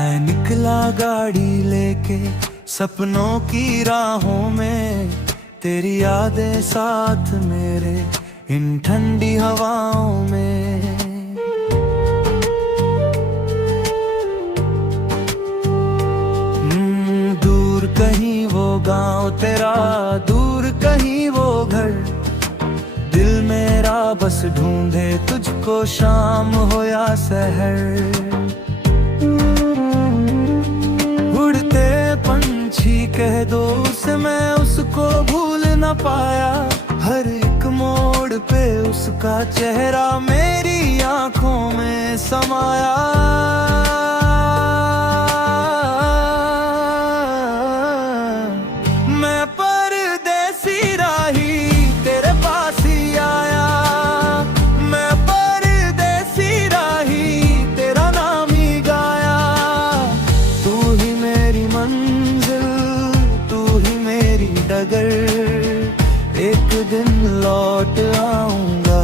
मैं निकला गाड़ी लेके सपनों की राहों में, तेरी यादें साथ मेरे इन ठंडी हवाओं में। दूर कहीं वो गांव तेरा, दूर कहीं वो घर, दिल मेरा बस ढूंढे तुझको शाम हो या सहर। उड़ते पंछी कह दो उसे, मैं उसको भूल न पाया, हर एक मोड़ पे उसका चेहरा मेरी आंखों में समाया। मैं परदेसी राही तेरे पास ही आया, मैं परदेसी राही तेरा नाम ही गाया। तू ही मेरी मंजिल, तू ही मेरी डगर, एक दिन लौट आऊंगा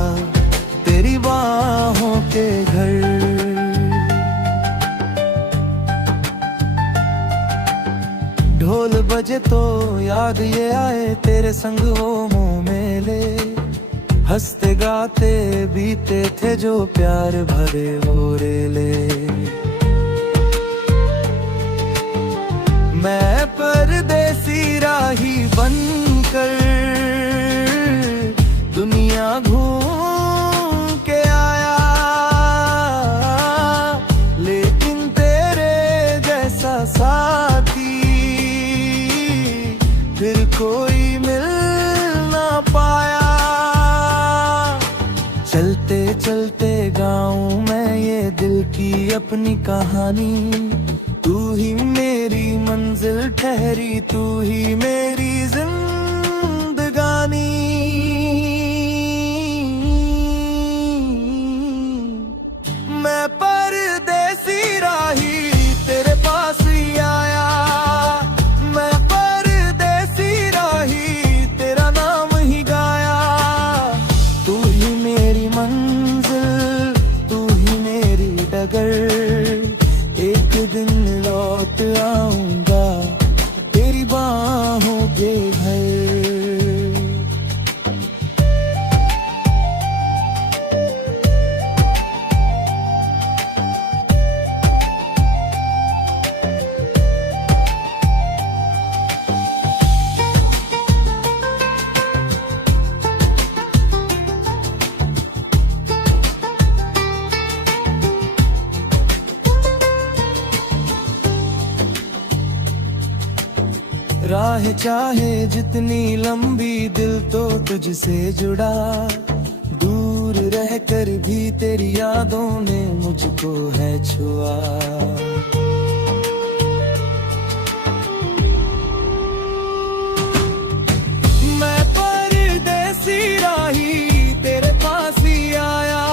तेरी बाहों के घर। ढोल बजे तो याद ये आए, तेरे संग वो मुंह मेले, हंसते गाते बीते थे जो प्यार भरे वो रेले। मैं परदेसी राही बनकर दुनिया घूम के आया, लेकिन तेरे जैसा साथी फिर कोई मिल ना पाया। चलते चलते गाऊं मैं ये दिल की अपनी कहानी, तू ही मेरी मंजिल ठहरी, तू ही मेरी जिंदगानी। मैं परदेसी राही तेरे पास ही आया, मैं परदेसी राही तेरा नाम ही गाया। तू ही मेरी मंजिल, तू ही मेरी डगर, एक दिन लौट आऊंगा तेरी बाहों के घर। राह चाहे जितनी लंबी, दिल तो तुझसे जुड़ा, दूर रहकर भी तेरी यादों ने मुझको है छुआ। मैं परदेसी राही तेरे पास ही आया,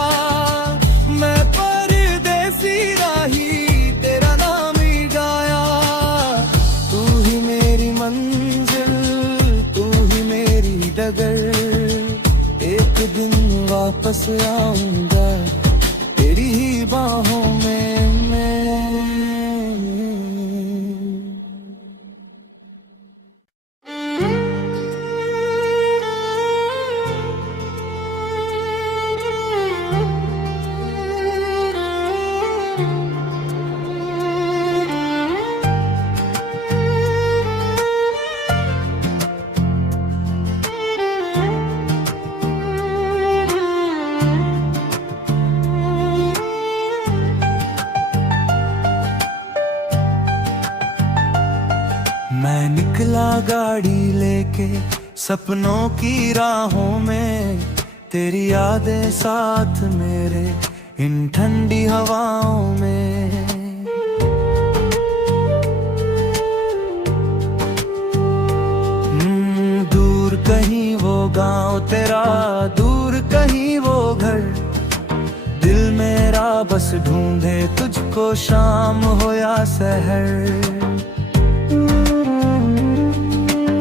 मैं परदेसी राही तेरा नाम ही गाया। तू ही मेरी मंजिल, तू ही मेरी डगर, एक दिन वापस आऊंगा तेरी ही बाहों में मैं। मैं निकला गाड़ी लेके सपनों की राहों में, तेरी यादें साथ मेरे इन ठंडी हवाओं में। दूर कहीं वो गांव तेरा, दूर कहीं वो घर, दिल मेरा बस ढूंढे तुझको शाम हो या सहर।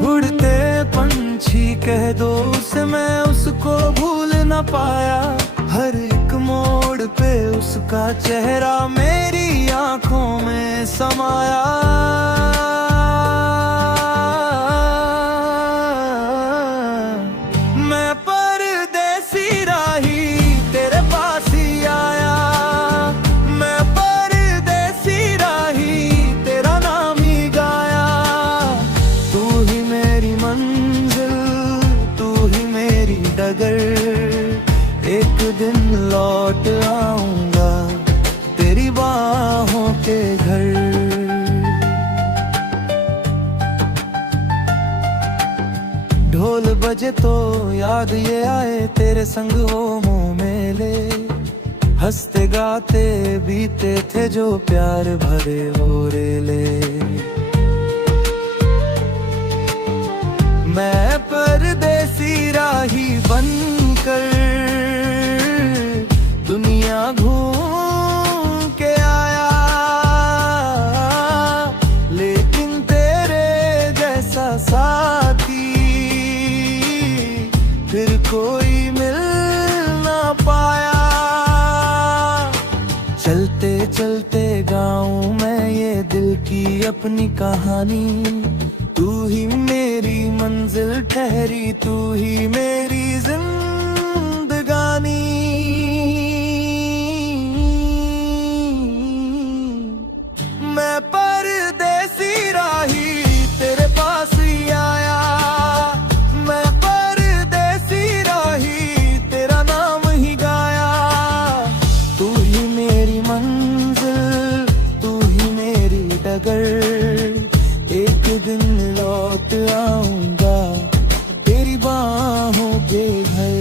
उड़ते पंछी कह दो उसे, मैं उसको भूल न पाया, हर एक मोड़ पे उसका उसका चेहरा मेरी आंखों में समाया। मैं परदेसी राही तेरे पास ही आया, मैं परदेसी राही तेरा नाम ही गाया। तू ही मेरी मंजिल, तू ही मेरी डगर, एक दिन लौट आऊंगा तेरी बाहों के घर। ढोल बजे तो याद ये आए तेरे संग हो मुँह मेले, हंसते गाते बीते थे जो प्यार भरे हो रेले। मैं परदेसी राही बनकर दुनिया घूम के आया, लेकिन तेरे जैसा साथी फिर कोई मिल ना पाया। चलते चलते गाऊं मैं ये दिल की अपनी कहानी, तू ही मेरी मंजिल ठहरी, तू ही मेरी जिंदगानी। मैं परदेसी राही तेरे पास ही आया, मैं परदेसी राही तेरा नाम ही गाया। तू ही मेरी मंजिल, तू ही मेरी डगर, एक दिन लौट आऊंगा तेरी बाहों के घर।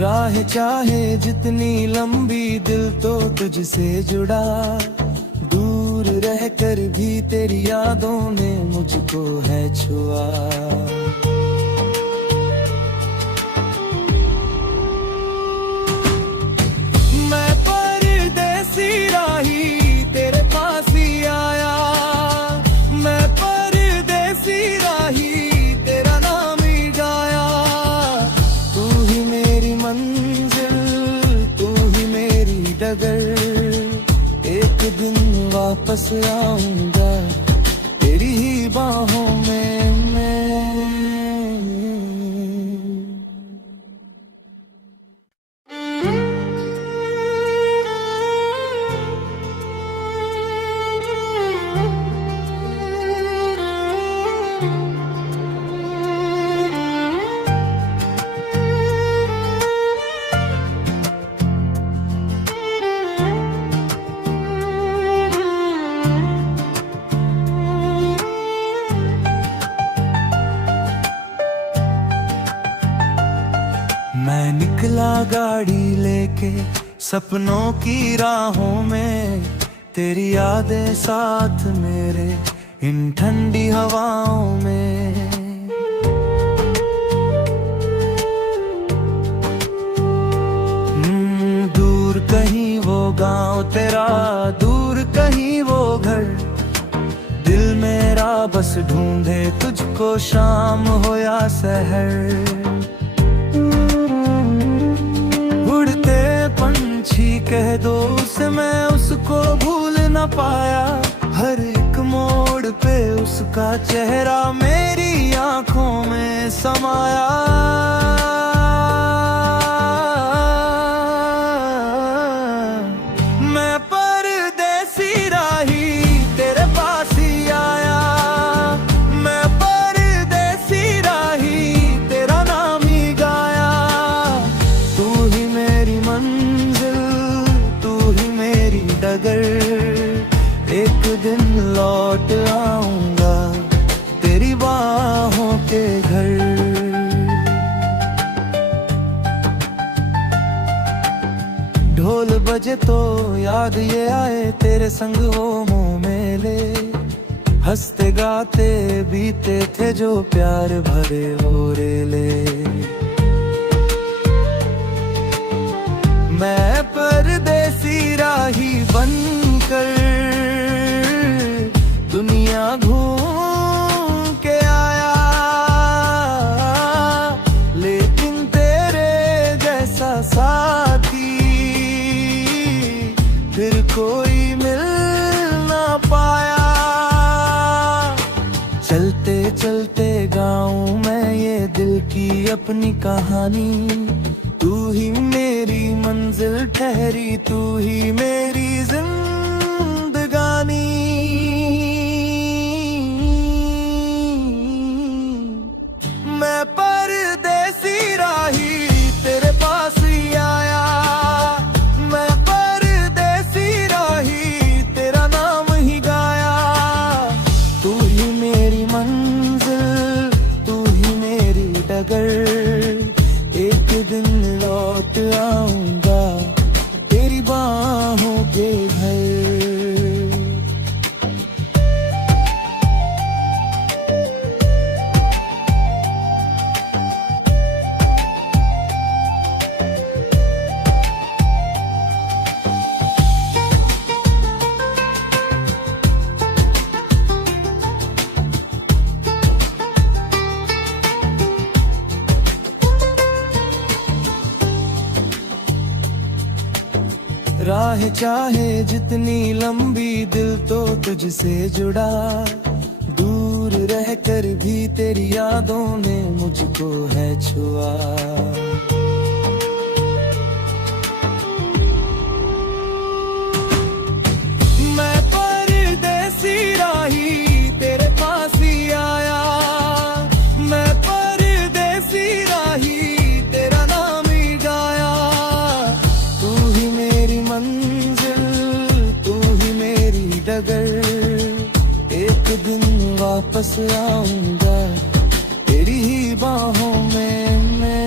राह चाहे जितनी लंबी दिल तो तुझसे जुड़ा, दूर रहकर भी तेरी यादों ने मुझको है छुआ। मैं परदेसी राही तेरे पास ही आया, मैं परदेसी राही तेरा नाम ही गाया। तू ही मेरी मंजिल, तू ही मेरी डगर, एक दिन वापस आऊंगा तेरी ही बाहों में मैं। मैं निकला गाड़ी लेके सपनों की राहों में, तेरी यादें साथ मेरे इन ठंडी हवाओं में। दूर कहीं वो गांव तेरा, दूर कहीं वो घर, दिल मेरा बस ढूंढे तुझको शाम हो या सहर। उड़ते पंछी कह दो उसे मैं उसको भूल न पाया, हर एक मोड़ पे उसका चेहरा मेरी आंखों में समाया। मैं परदेसी राही तेरे पास ही आया, मैं परदेसी राही तेरा नाम ही गाया। तू ही मेरी मंजिल, तू ही मेरी डगर, एक दिन लौट आऊंगा तेरी बाहों के घर। याद ये आए तेरे संग वो मुँह मेले, हंसते गाते बीते थे जो प्यार भरे हो रेले। मैं परदेसी राही बनकर दुनिया घूम के आया, लेकिन तेरे जैसा साथी फिर कोई मिल ना पाया। चलते चलते गाऊं मैं ये दिल की अपनी कहानी, तू ही मेरी मंजिल ठहरी, तू ही मेरी जिंदगानी। मैं परदेसी राही तेरे पास ही आया, मैं परदेसी राही तेरा नाम ही गाया। तू ही मेरी मंजिल, तू ही मेरी डगर, एक दिन लौट आऊंगा तेरी बाहों के घर। राह चाहे जितनी लंबी, दिल तो तुझसे जुड़ा। दूर रहकर भी तेरी यादों ने मुझको है छुआ। मैं परदेसी राही तेरे पास ही आया, मैं परदेसी राही तेरा नाम ही गाया। तू ही मेरी मंजिल, तू ही मेरी डगर, एक दिन वापस आऊंगा तेरी ही बाहों में मैं।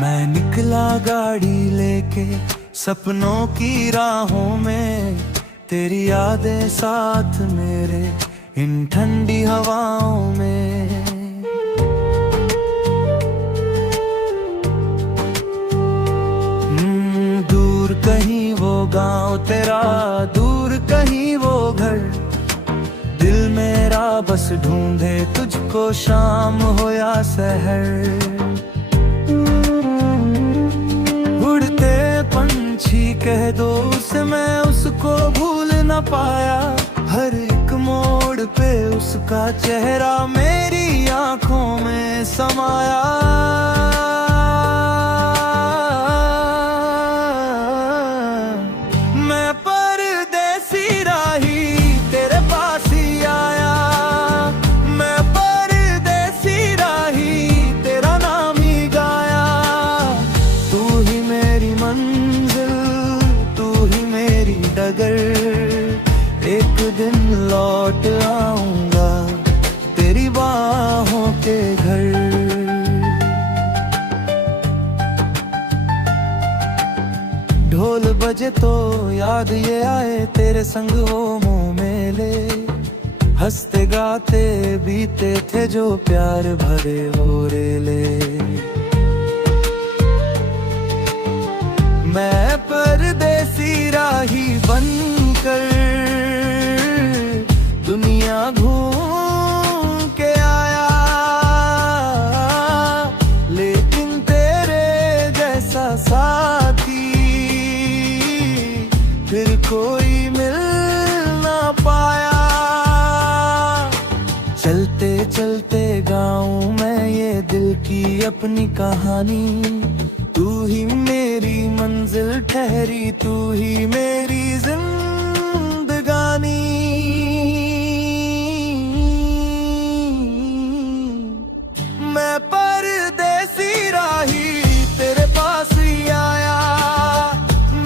मैं निकला गाड़ी लेके सपनों की राहों में, तेरी यादें साथ मेरे इन ठंडी हवाओं में। दूर कहीं वो गांव तेरा, दूर कहीं वो घर, दिल मेरा बस ढूंढे तुझको शाम हो या सहर। उड़ते पंछी कह दो उसे, मैं उसको भूल न पाया। हर एक मोड़ पे उसका चेहरा मेरी आंखों में समाया। मैं परदेसी राही तेरे पास ही आया, मैं परदेसी राही तेरा नाम ही गाया। तू ही मेरी मंजिल, तू ही मेरी डगर, एक दिन लौट आऊंगा तेरी बाहों के घर। ढोल बजे तो याद ये आए तेरे संग वो मुँह मेले, हंसते गाते बीते थे जो प्यार भरे हो रेले। मैं परदेसी राही बनकर दुनिया घूम के आया, लेकिन तेरे जैसा साथी फिर कोई मिल ना पाया। चलते चलते गाऊं मैं ये दिल की अपनी कहानी, तू ही मंजिल ठहरी तू ही मेरी जिंदगानी। मैं परदेसी राही तेरे पास ही आया,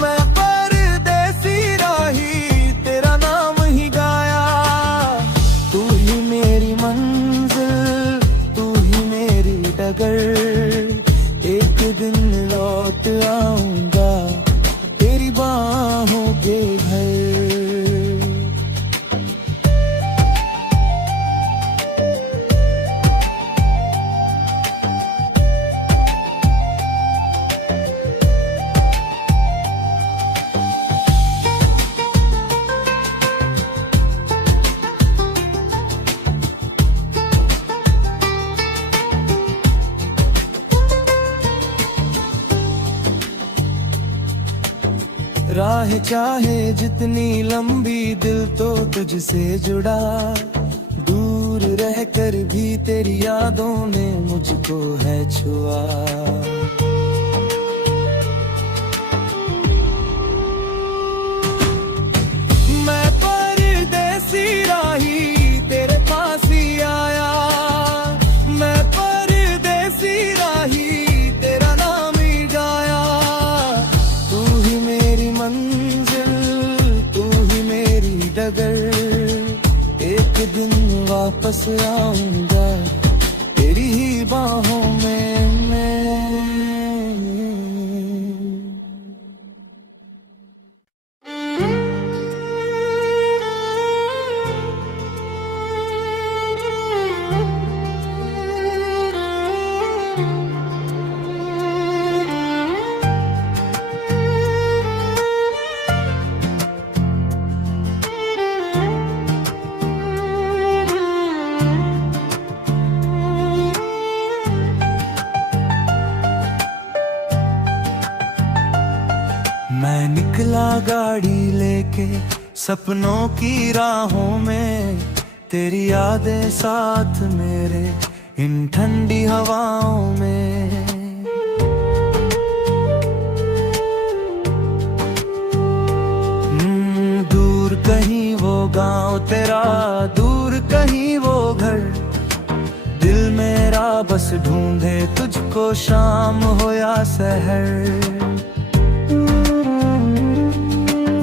मैं परदेसी राही तेरा नाम ही गाया। तू ही मेरी मंजिल, तू ही मेरी डगर, एक दिन लौट आऊंगा तेरी बाहों के घर। राह चाहे जितनी लंबी दिल तो तुझसे जुड़ा, दूर रहकर भी तेरी यादों ने मुझको है छुआ। मैं परदेसी राही तेरे पास ही आया, मैं परदेसी राही तेरा नाम ही गाया। तू ही मेरी मंजिल, तू ही मेरी डगर, एक दिन वापस आऊंगा तेरी ही बाहों में मैं। मैं निकला गाड़ी लेके सपनों की राहों में, तेरी यादें साथ मेरे इन ठंडी हवाओं में। दूर कहीं वो गांव तेरा, दूर कहीं वो घर, दिल मेरा बस ढूंढे तुझको शाम हो या सहर।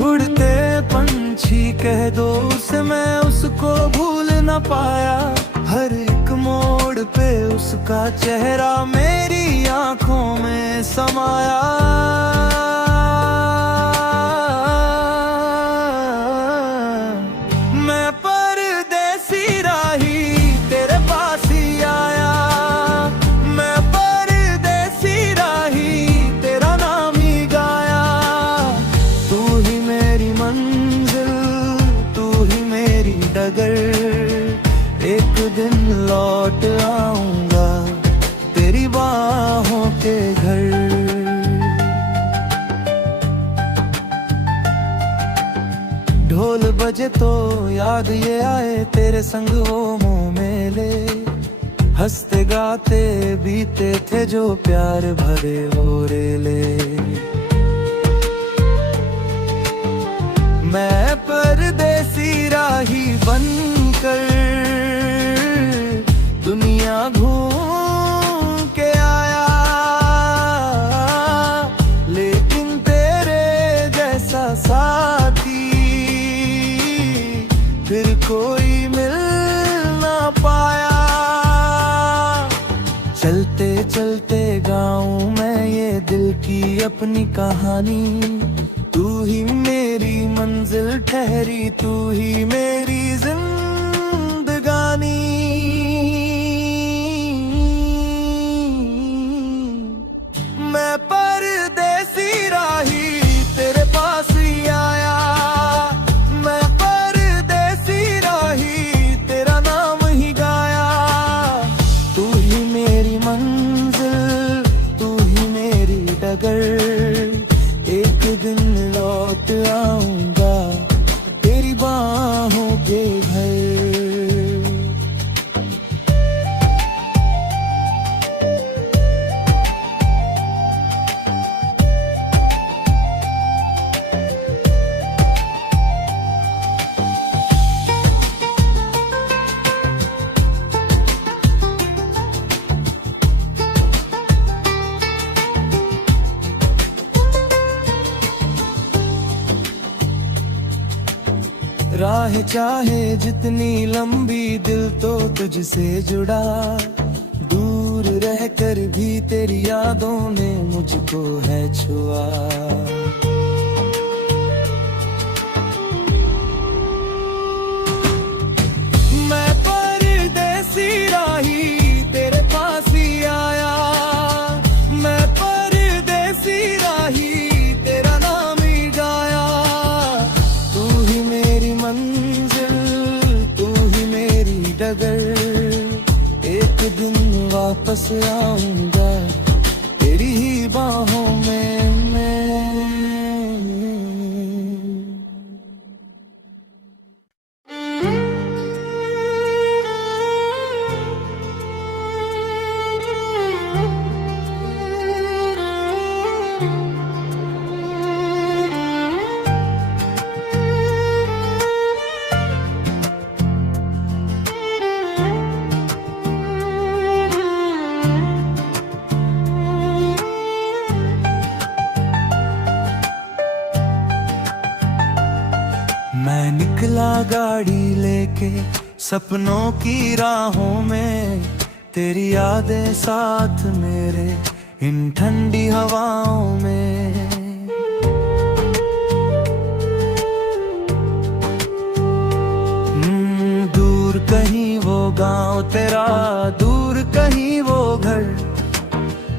उड़ते पंछी कह दो उसे, मैं उसको भूल न पाया। हर एक मोड़ पे उसका चेहरा मेरी आंखों में समाया। मैं परदेसी राही तेरे पास ही आया, मैं परदेसी राही तेरा नाम ही गाया। तू ही मेरी मंजिल, तू ही मेरी डगर, एक दिन लौट आऊंगा तेरी बाहों के घर। ढोल बजे तो याद ये आए तेरे संग वो मुंह मेले, हंसते गाते बीते थे जो प्यार भरे हो रेले। मैं परदेसी राही बनकर दुनिया घूम के आया, लेकिन तेरे जैसा साथी फिर कोई मिल ना पाया। चलते चलते गाऊं मैं ये दिल की अपनी कहानी, तू ही मेरी मंजिल ठहरी, तू ही मेरी जिंदगानी। मैं परदेसी राही तेरे पास ही आया, मैं परदेसी राही तेरा नाम ही गाया। तू ही मेरी मंजिल, तू ही मेरी डगर, एक दिन लौट आऊंगा तेरी बाहों के घर। राह चाहे जितनी लंबी दिल तो तुझसे जुड़ा, दूर रहकर भी तेरी यादों ने मुझको है छुआ। मैं परदेसी राही तेरे पास ही आया, मैं परदेसी राही तेरा नाम ही गाया। तू ही मेरी मंजिल, तू ही मेरी डगर, एक दिन वापस आऊंगा तेरी ही बाहों में मैं। मैं निकला गाड़ी लेके सपनों की राहों में, तेरी यादें साथ मेरे इन ठंडी हवाओं में। दूर कहीं वो गांव तेरा, दूर कहीं वो घर,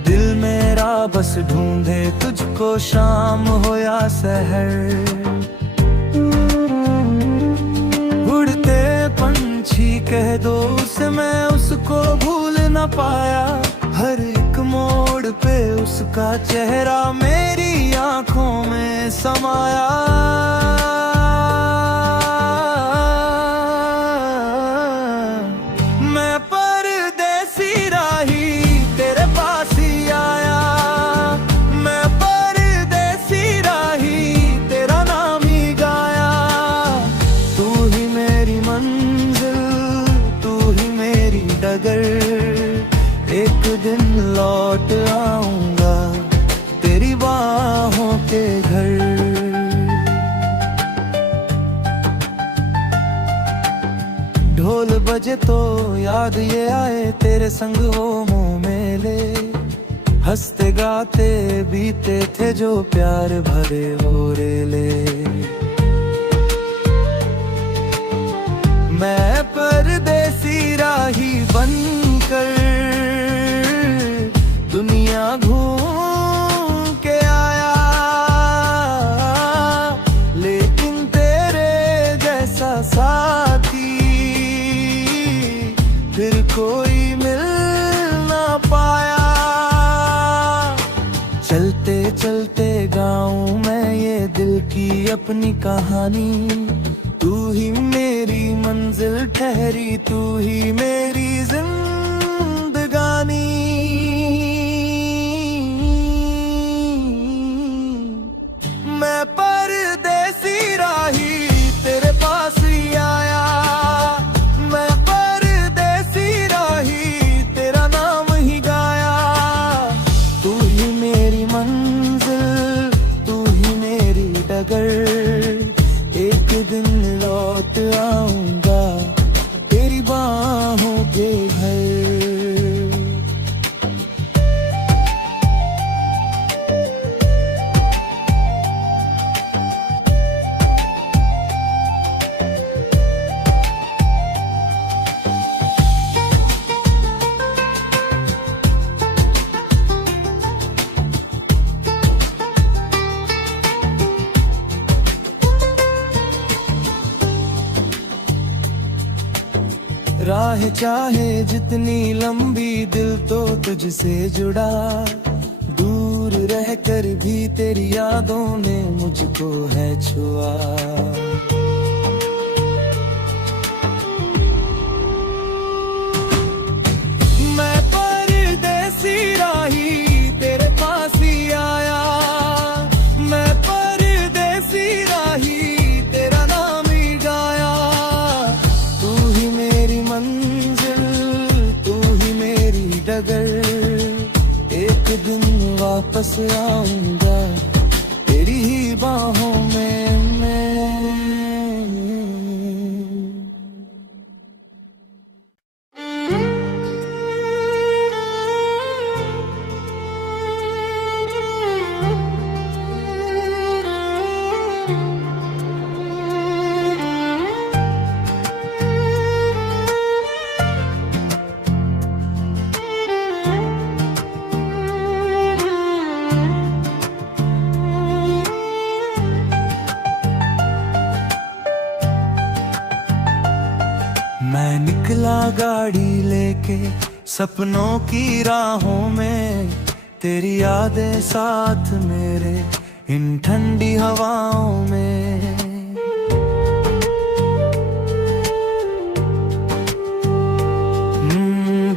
दिल मेरा बस ढूंढे तुझको शाम हो या सहर। उड़ते पंछी कह दो उसे, मैं उसको भूल न पाया। हर एक मोड़ पे उसका चेहरा मेरी आंखों में समाया। मैं परदेसी राही तेरे पास ही आया, मैं परदेसी राही तेरा नाम ही गाया। तू ही मेरी मंजिल, तू ही मेरी डगर, एक दिन लौट आऊंगा तेरी बाहों के घर। ढोल बजे तो याद ये आए तेरे संग वो मुंह मेले, हंसते गाते बीते थे जो प्यार भरे हो रेले। मैं परदेसी राही बनकर दुनिया घूम के आया, लेकिन तेरे जैसा साथी फिर कोई मिल ना पाया। चलते चलते गाऊं मैं ये दिल की अपनी कहानी, तू ही मेरी मंजिल ठहरी, तू ही मेरी जिंदगानी। मैं परदेसी राही तेरे पास ही आया, मैं परदेसी राही तेरा नाम ही गाया। तू ही मेरी मंजिल, तू ही मेरी डगर, एक दिन लौट आऊंगा तेरी बाहों के घर। राह चाहे जितनी लंबी दिल तो तुझसे जुड़ा, दूर रहकर भी तेरी यादों ने मुझको है छुआ। मैं परदेसी राही तेरे पास ही आया, मैं परदेसी राही तेरा नाम ही गाया। तू ही मेरी मंजिल, तू ही मेरी डगर, एक दिन वापस आऊंगा तेरी ही बाहों में मैं। गाड़ी लेके सपनों की राहों में, तेरी यादें साथ मेरे इन ठंडी हवाओं में।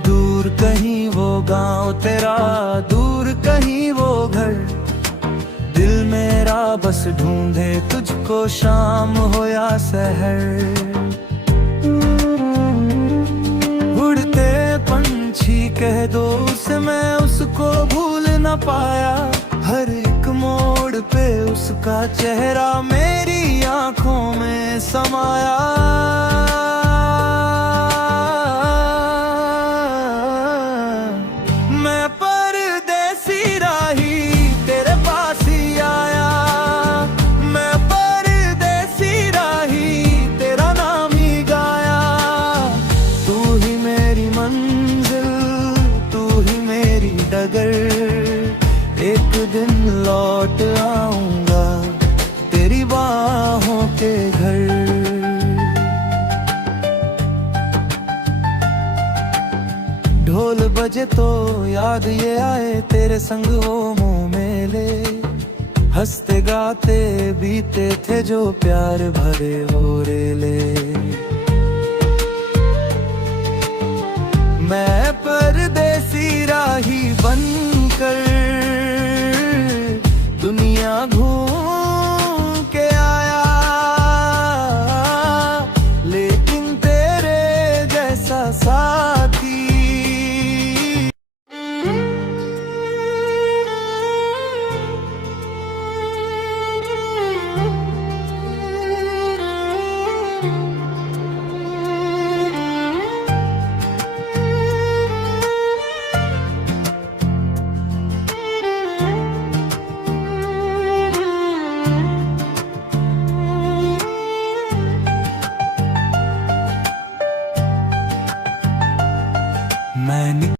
दूर कहीं वो गांव तेरा, दूर कहीं वो घर, दिल मेरा बस ढूंढे तुझको शाम हो या सहर। उड़ते पंछी कह दो उसे, मैं उसको भूल न पाया, हर एक मोड़ पे उसका चेहरा मेरी आंखों में समाया। मैं परदेसी राही तेरे पास ही आया, मैं परदेसी राही तेरा नाम ही गाया। तू ही मेरी मंजिल, तू ही मेरी डगर, एक दिन लौट आऊंगा तेरी बाहों के घर। ढोल बजे तो याद ये आए, तेरे संग हो मुंह मेले, हंसते गाते बीते थे जो प्यार भरे हो रेले। मैं परदेसी राही बनकर दुनिया घूम के आया, लेकिन तेरे जैसा साथी मैं